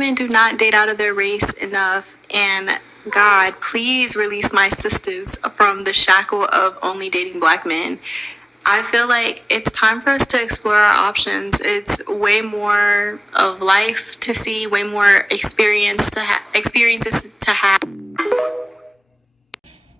women do not date out of their race enough, and God, please release my sisters from the shackle of only dating black men. I feel like it's time for us to explore our options. It's way more of life to see, way more experiences to have.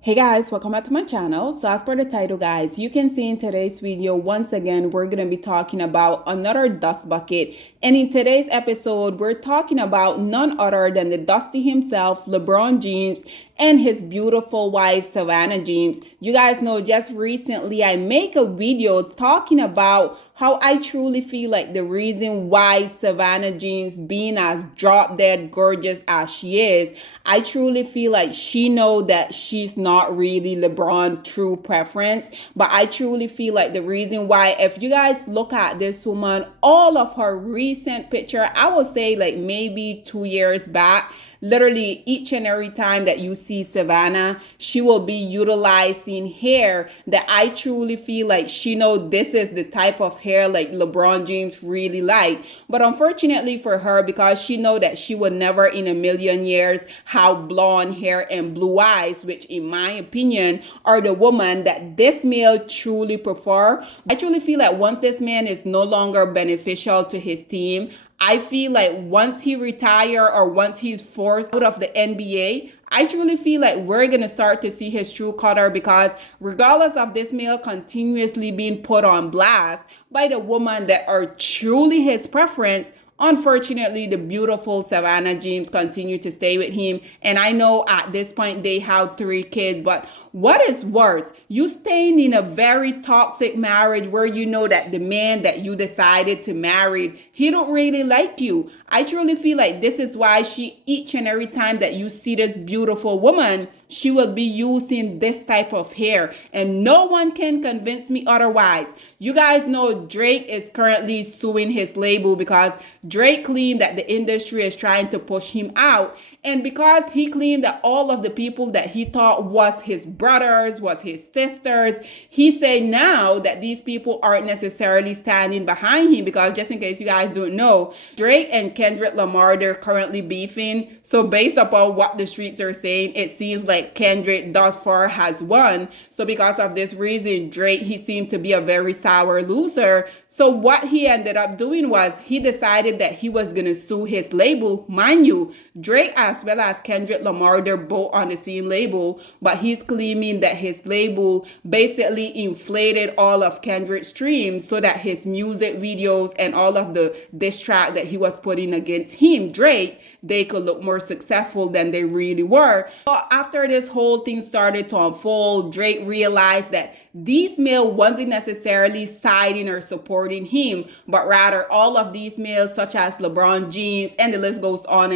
Hey guys, welcome back to my channel. So as per the title, guys, you can see in today's video, once again, we're going to be talking about another dust bucket. And in today's episode, we're talking about none other than the Dusty himself, LeBron James, and his beautiful wife, Savannah James. You guys know just recently I make a video talking about how I truly feel like the reason why Savannah James being as drop dead gorgeous as she is, I truly feel like she know that she's not really LeBron true preference. But I truly feel like the reason why, if you guys look at this woman, all of her recent picture, I would say like maybe 2 years back, literally each and every time that you see Savannah, she will be utilizing hair that I truly feel like she know this is the type of hair like LeBron James really like. But unfortunately for her, because she know that she would never in a million years have blonde hair and blue eyes, which in my opinion are the woman that this male truly prefer. I truly feel like once this man is no longer beneficial to his team, I feel like once he retire or once he's forced out of the NBA, I truly feel like we're going to start to see his true color, because regardless of this male continuously being put on blast by the woman that are truly his preference, unfortunately, the beautiful Savannah James continue to stay with him. And I know at this point they have 3 kids, but what is worse, you staying in a very toxic marriage where you know that the man that you decided to marry, he don't really like you. I truly feel like this is why she, each and every time that you see this beautiful woman, she will be using this type of hair, and no one can convince me otherwise. You guys know Drake is currently suing his label because Drake claimed that the industry is trying to push him out. And because he claimed that all of the people that he thought was his brothers, was his sisters, he said now that these people aren't necessarily standing behind him, because just in case you guys don't know, Drake and Kendrick Lamar, they're currently beefing. So based upon what the streets are saying, it seems like Kendrick thus far has won. So because of this reason, Drake, he seemed to be a very sour loser. So what he ended up doing was he decided that he was going to sue his label. Mind you, Drake as well as Kendrick Lamar, they're both on the same label, but he's claiming that his label basically inflated all of Kendrick's streams so that his music videos and all of the diss track that he was putting against him, Drake, they could look more successful than they really were. So after this whole thing started to unfold, Drake realized that these males wasn't necessarily siding or supporting him, but rather all of these males such as LeBron James, and the list goes on,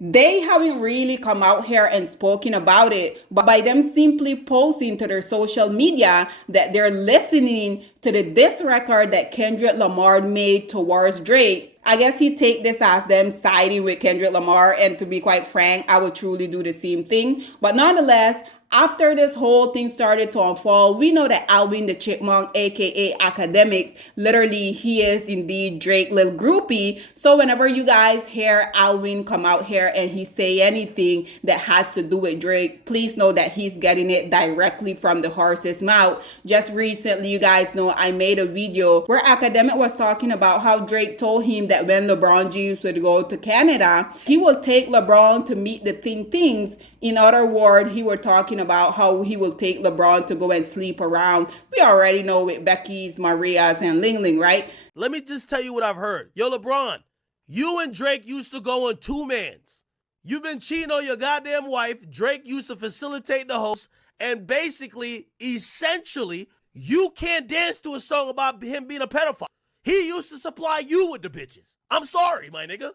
they haven't really come out here and spoken about it. But by them simply posting to their social media that they're listening to the diss record that Kendrick Lamar made towards Drake, I guess he take this as them siding with Kendrick Lamar, and to be quite frank, I would truly do the same thing. But nonetheless, after this whole thing started to unfold, we know that Alvin the Chipmunk, aka Academics, literally he is indeed Drake little groupie. So whenever you guys hear Alvin come out here and he say anything that has to do with Drake, please know that he's getting it directly from the horse's mouth. Just recently, you guys know I made a video where Academic was talking about how Drake told him that when LeBron James would go to Canada, he will take LeBron to meet the things. In other words, he were talking about how he will take LeBron to go and sleep around. We already know with Becky's, Maria's, and Ling Ling, right? Let me just tell you what I've heard. Yo, LeBron, you and Drake used to go on 2-mans. You've been cheating on your goddamn wife. Drake used to facilitate the host. And basically, essentially, you can't dance to a song about him being a pedophile. He used to supply you with the bitches. I'm sorry, my nigga.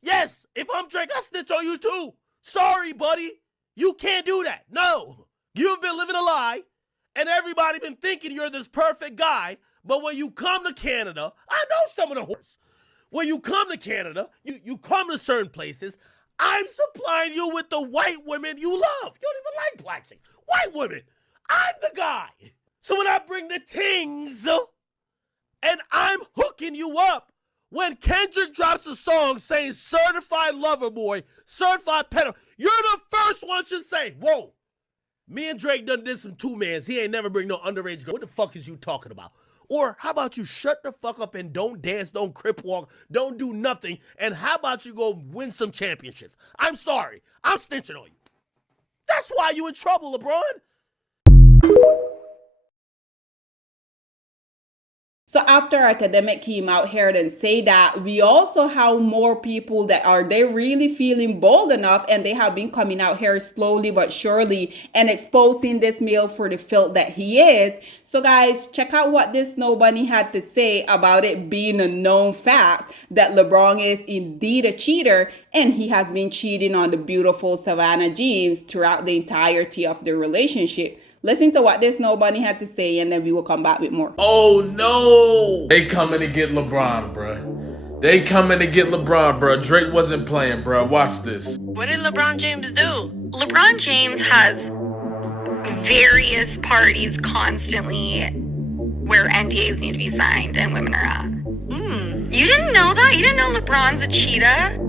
Yes, if I'm Drake, I snitch on you too. Sorry, buddy. You can't do that. No. You've been living a lie, and everybody been thinking you're this perfect guy, but when you come to Canada, I know some of the whores. When you come to Canada, you come to certain places, I'm supplying you with the white women you love. You don't even like black chicks. White women. I'm the guy. So when I bring the tings, and I'm hooking you up When Kendrick drops a song saying certified lover boy, certified pedo, you're the first one to say, whoa, me and Drake done did some two-mans. He ain't never bring no underage girl. What the fuck is you talking about? Or how about you shut the fuck up and don't dance, don't crip walk, don't do nothing, and how about you go win some championships? I'm sorry. I'm snitching on you. That's why you in trouble, LeBron. So after Academic came out here and say that, we also have more people that are they really feeling bold enough, and they have been coming out here slowly but surely and exposing this male for the filth that he is. So guys, check out what this Snow Bunny had to say about it being a known fact that LeBron is indeed a cheater, and he has been cheating on the beautiful Savannah James throughout the entirety of the relationship. Listen to what this Snow Bunny had to say, and then we will come back with more. Oh no! They coming to get LeBron, bruh. They coming to get LeBron, bruh. Drake wasn't playing, bruh. Watch this. What did LeBron James do? LeBron James has various parties constantly where NDAs need to be signed and women are at. You didn't know that? You didn't know LeBron's a cheetah?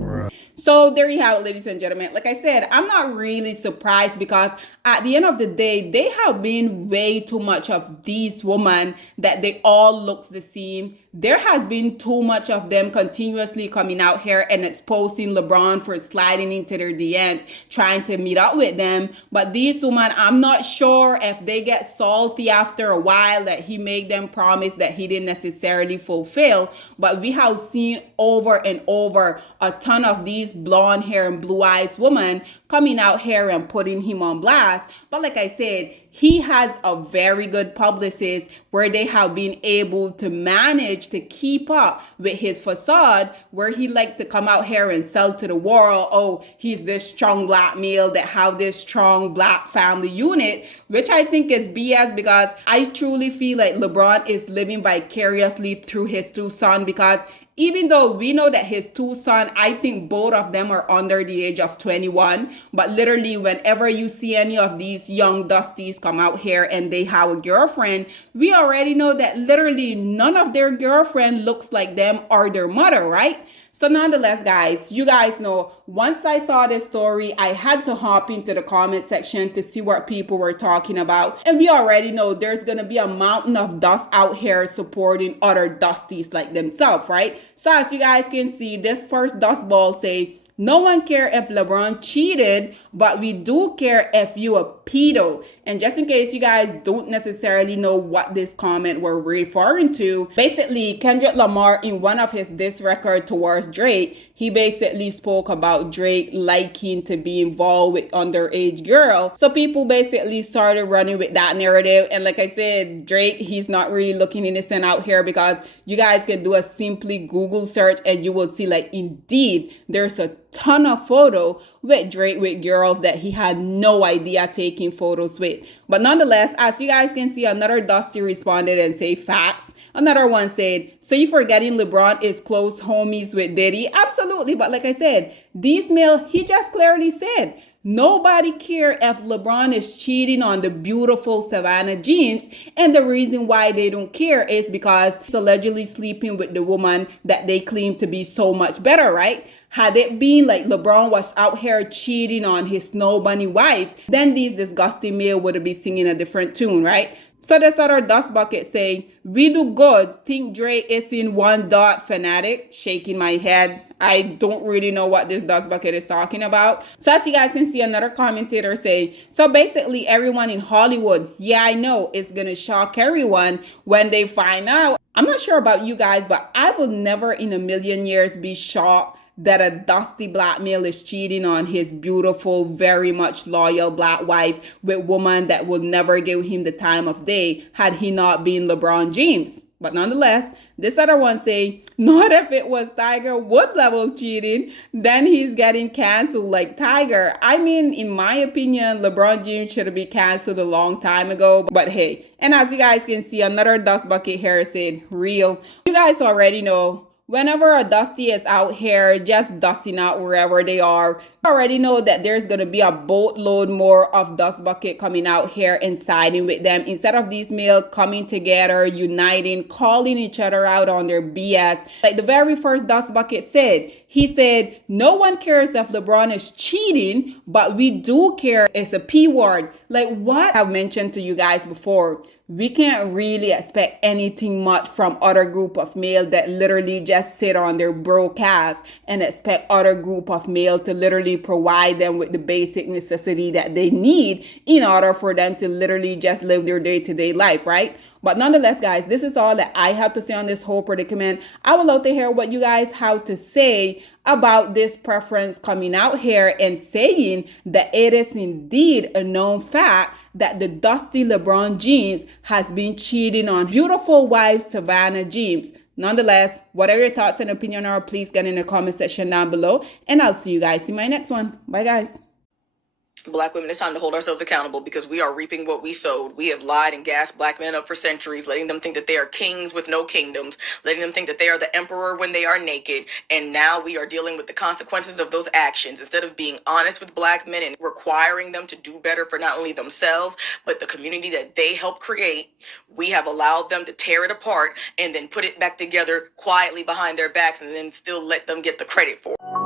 So there you have it, ladies and gentlemen. Like I said, I'm not really surprised, because at the end of the day, they have been way too much of these women that they all look the same. There has been too much of them continuously coming out here and exposing LeBron for sliding into their DMs, trying to meet up with them. But these women, I'm not sure if they get salty after a while that he made them promise that he didn't necessarily fulfill. But we have seen over and over a ton of these blonde hair and blue eyes women coming out here and putting him on blast. But like I said, he has a very good publicist where they have been able to manage to keep up with his facade, where he like to come out here and sell to the world, oh, he's this strong black male that have this strong black family unit, which I think is BS, because I truly feel like LeBron is living vicariously through his two sons, because even though we know that his two sons, I think both of them are under the age of 21. But literally, whenever you see any of these young Dusties come out here and they have a girlfriend, we already know that literally none of their girlfriend looks like them or their mother, right? So nonetheless, guys, you guys know, once I saw this story, I had to hop into the comment section to see what people were talking about. And we already know there's going to be a mountain of dust out here supporting other Dusties like themselves, right? So as you guys can see, this first dust ball say, no one care if LeBron cheated, but we do care if you a pedo. And just in case you guys don't necessarily know what this comment were referring to, basically Kendrick Lamar, in one of his diss record towards Drake, he basically spoke about Drake liking to be involved with underage girl. So people basically started running with that narrative. And like I said, Drake, he's not really looking innocent out here, because you guys can do a simply Google search and you will see like indeed there's a ton of photo with Drake with girls that he had no idea taking photos with. But nonetheless, as you guys can see, another Dusty responded and say facts. Another one said, so you forgetting LeBron is close homies with Diddy? Absolutely. But like I said, these male, he just clearly said, nobody care if LeBron is cheating on the beautiful Savannah James. And the reason why they don't care is because he's allegedly sleeping with the woman that they claim to be so much better, right? Had it been like LeBron was out here cheating on his Snow Bunny wife, then these disgusting male would be singing a different tune, right? So this other dust bucket say, we do good, think Dre is in one dot fanatic, shaking my head. I don't really know what this dust bucket is talking about. So as you guys can see, another commentator say, so basically everyone in Hollywood, yeah, I know it's gonna shock everyone when they find out. I'm not sure about you guys, but I will never in a million years be shocked that a dusty black male is cheating on his beautiful, very much loyal black wife with woman that would never give him the time of day had he not been LeBron James. But nonetheless, this other one say, not if it was Tiger Woods level cheating, then he's getting canceled like Tiger. I mean, in my opinion, LeBron James should have been canceled a long time ago. But hey, and as you guys can see, another dust bucket here said, real. You guys already know, whenever a Dusty is out here just dusting out wherever they are, already know that there's going to be a boatload more of Dust Bucket coming out here and siding with them instead of these males coming together, uniting, calling each other out on their BS. Like the very first Dust Bucket said, he said, no one cares if LeBron is cheating, but we do care it's a P word. Like what I've mentioned to you guys before, we can't really expect anything much from other group of males that literally just sit on their broadcast and expect other group of males to literally provide them with the basic necessity that they need in order for them to literally just live their day-to-day life, right? But nonetheless, guys, this is all that I have to say on this whole predicament. I would love to hear what you guys have to say about this preference coming out here and saying that it is indeed a known fact that the dusty LeBron James has been cheating on beautiful wife Savannah James. Nonetheless, whatever your thoughts and opinion are, please get in the comment section down below. And I'll see you guys in my next one. Bye, guys. Black women, it's time to hold ourselves accountable because we are reaping what we sowed. We have lied and gassed black men up for centuries, letting them think that they are kings with no kingdoms, letting them think that they are the emperor when they are naked. And now we are dealing with the consequences of those actions. Instead of being honest with black men and requiring them to do better for not only themselves, but the community that they helped create, we have allowed them to tear it apart and then put it back together quietly behind their backs and then still let them get the credit for it.